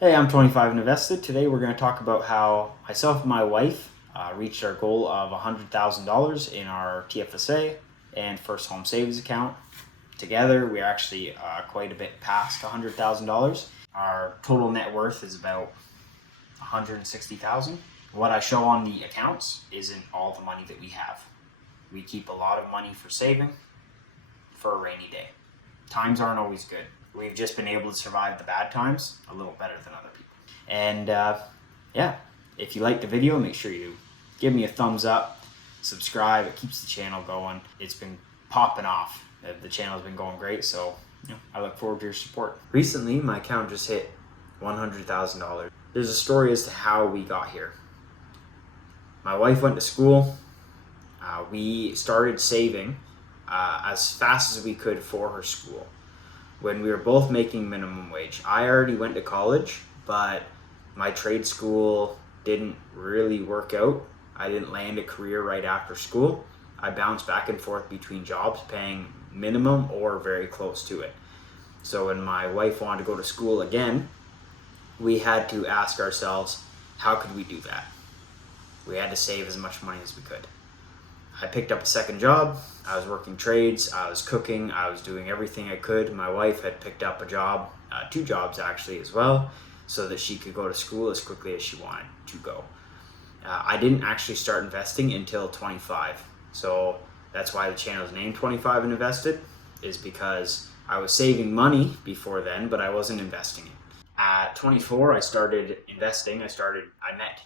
Hey, I'm 25 and invested. Today we're going to talk about how myself and my wife reached our goal of $100,000 in our TFSA and first home savings account. Together, we're actually quite a bit past $100,000. Our total net worth is about $160,000. What I show on the accounts isn't all the money that we have. We keep a lot of money for saving for a rainy day. Times aren't always good. We've just been able to survive the bad times a little better than other people. And yeah, if you like the video, make sure you give me a thumbs up, subscribe. It keeps the channel going. It's been popping off. The channel's been going great, so I look forward to your support. Recently, my account just hit $100,000. There's a story as to how we got here. My wife went to school. We started saving as fast as we could for her school. When we were both making minimum wage. I already went to college, but my trade school didn't really work out. I didn't land a career right after school. I bounced back and forth between jobs paying minimum or very close to it. So when my wife wanted to go to school again, we had to ask ourselves, how could we do that? We had to save as much money as we could. I picked up a second job. I was working trades, I was cooking, I was doing everything I could. My wife had picked up a job, 2 jobs actually as well, so that she could go to school as quickly as she wanted to go. I didn't actually start investing until 25. So that's why the channel is named 25 and Invested, is because I was saving money before then, but I wasn't investing it. At 24, I started investing. I met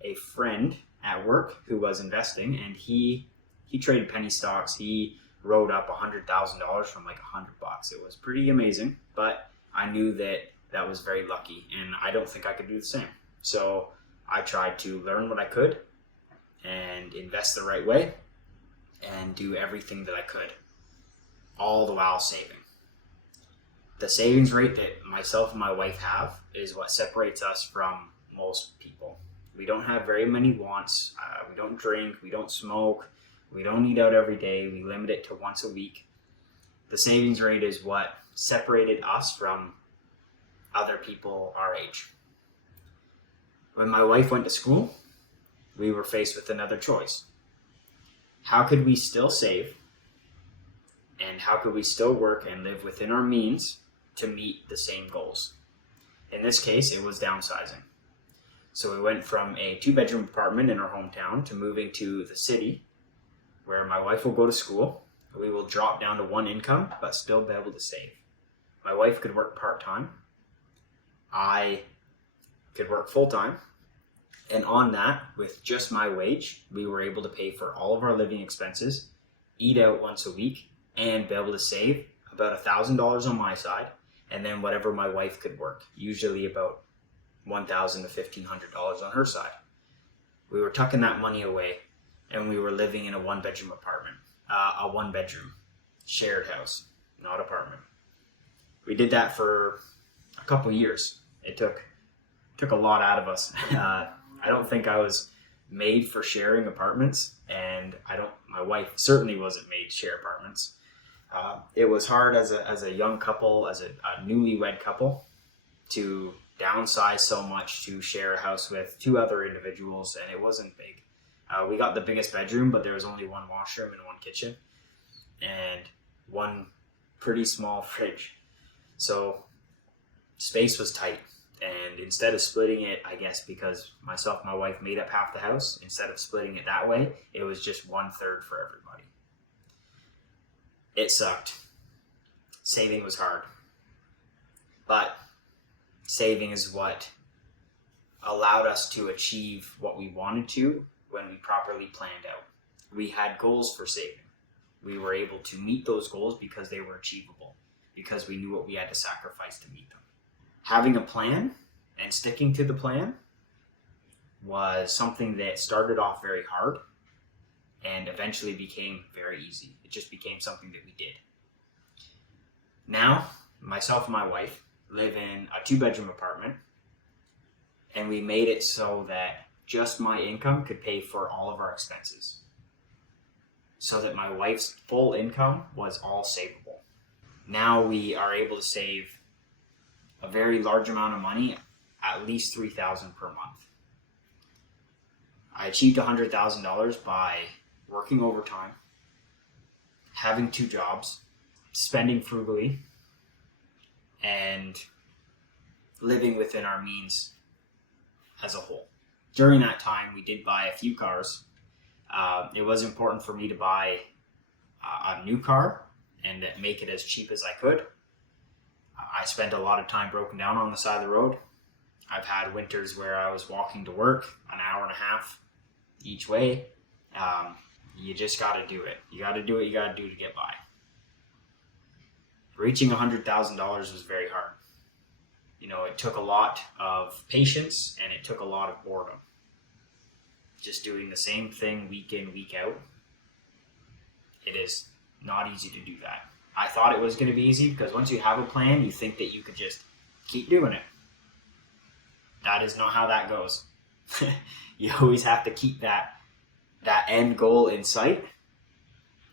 a friend at work who was investing, and he traded penny stocks. He rode up $100,000 from like $100. It was pretty amazing, but I knew that was very lucky, and I don't think I could do the same. So I tried to learn what I could and invest the right way and do everything that I could, all the while saving. The savings rate that myself and my wife have is what separates us from most people. We don't have very many wants. We don't drink. We don't smoke. We don't eat out every day. We limit it to once a week. The savings rate is what separated us from other people our age. When my wife went to school, we were faced with another choice. How could we still save? And how could we still work and live within our means to meet the same goals? In this case, it was downsizing. So we went from a 2-bedroom apartment in our hometown to moving to the city, where my wife will go to school. We will drop down to 1 income, but still be able to save. My wife could work part-time. I could work full-time. And on that, with just my wage, we were able to pay for all of our living expenses, eat out once a week, and be able to save about $1,000 on my side, and then whatever my wife could work, usually about $1,000 to $1,500 on her side. We were tucking that money away, and we were living in a 1-bedroom apartment, a 1-bedroom shared house, not apartment. We did that for a couple years. It took a lot out of us. I don't think I was made for sharing apartments, and my wife certainly wasn't made to share apartments. It was hard as a young couple, as a newlywed couple, to downsize so much to share a house with 2 other individuals, and it wasn't big. We got the biggest bedroom, but there was only 1 washroom and 1 kitchen and 1 pretty small fridge. So space was tight, and instead of splitting it, I guess because myself and my wife made up half the house, instead of splitting it that way, it was just 1/3 for everybody. It sucked. Saving was hard, but saving is what allowed us to achieve what we wanted to when we properly planned out. We had goals for saving. We were able to meet those goals because they were achievable, because we knew what we had to sacrifice to meet them. Having a plan and sticking to the plan was something that started off very hard and eventually became very easy. It just became something that we did. Now, myself and my wife live in a 2-bedroom apartment, and we made it so that just my income could pay for all of our expenses, so that my wife's full income was all savable. Now we are able to save a very large amount of money at least $3,000 per month. I achieved $100,000 by working overtime, having 2 jobs, spending frugally, and living within our means as a whole. During that time, we did buy a few cars. It was important for me to buy a new car and make it as cheap as I could. I spent a lot of time broken down on the side of the road. I've had winters where I was walking to work an hour and a half each way. You just got to do it. You got to do what you got to do to get by. Reaching $100,000 was very hard. You know, it took a lot of patience and it took a lot of boredom. Just doing the same thing week in, week out. It is not easy to do that. I thought it was going to be easy because once you have a plan, you think that you could just keep doing it. That is not how that goes. You always have to keep that end goal in sight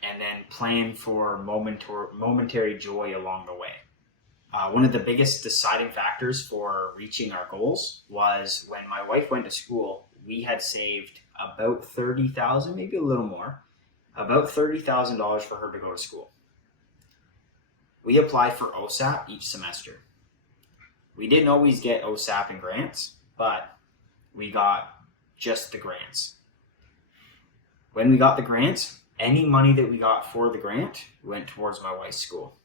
and then plan for momentary joy along the way. One of the biggest deciding factors for reaching our goals was when my wife went to school, we had saved about $30,000, maybe a little more, about $30,000 for her to go to school. We applied for OSAP each semester. We didn't always get OSAP and grants, but we got just the grants. When we got the grants, any money that we got for the grant went towards my wife's school.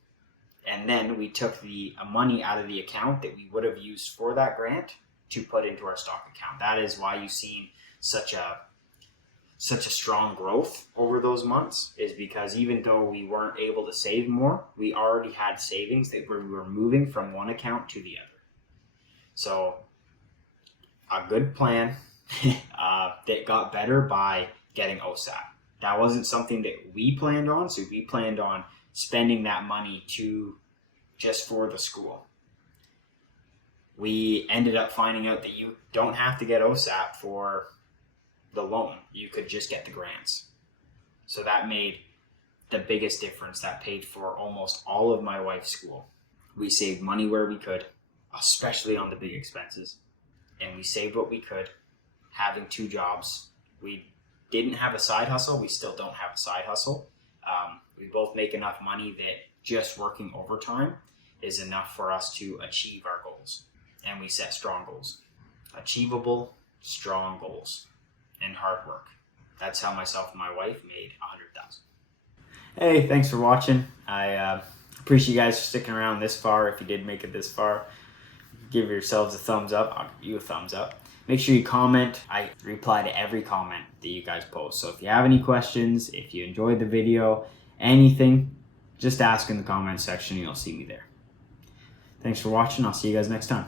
And then we took the money out of the account that we would have used for that grant to put into our stock account. That is why you've seen such a strong growth over those months, is because even though we weren't able to save more, we already had savings that we were moving from one account to the other. So a good plan that got better by getting OSAP. That wasn't something that we planned on, so we planned on spending that money just for the school. We ended up finding out that you don't have to get OSAP for the loan. You could just get the grants. So that made the biggest difference. That paid for almost all of my wife's school. We saved money where we could, especially on the big expenses. And we saved what we could, having 2 jobs. We didn't have a side hustle. We still don't have a side hustle. We both make enough money that just working overtime is enough for us to achieve our goals. And we set strong goals. Achievable, strong goals. And hard work. That's how myself and my wife made $100,000. Hey, thanks for watching. I appreciate you guys sticking around this far. If you did make it this far, give yourselves a thumbs up. I'll give you a thumbs up. Make sure you comment. I reply to every comment that you guys post. So if you have any questions, if you enjoyed the video, anything, just ask in the comment section and you'll see me there. Thanks for watching. I'll see you guys next time.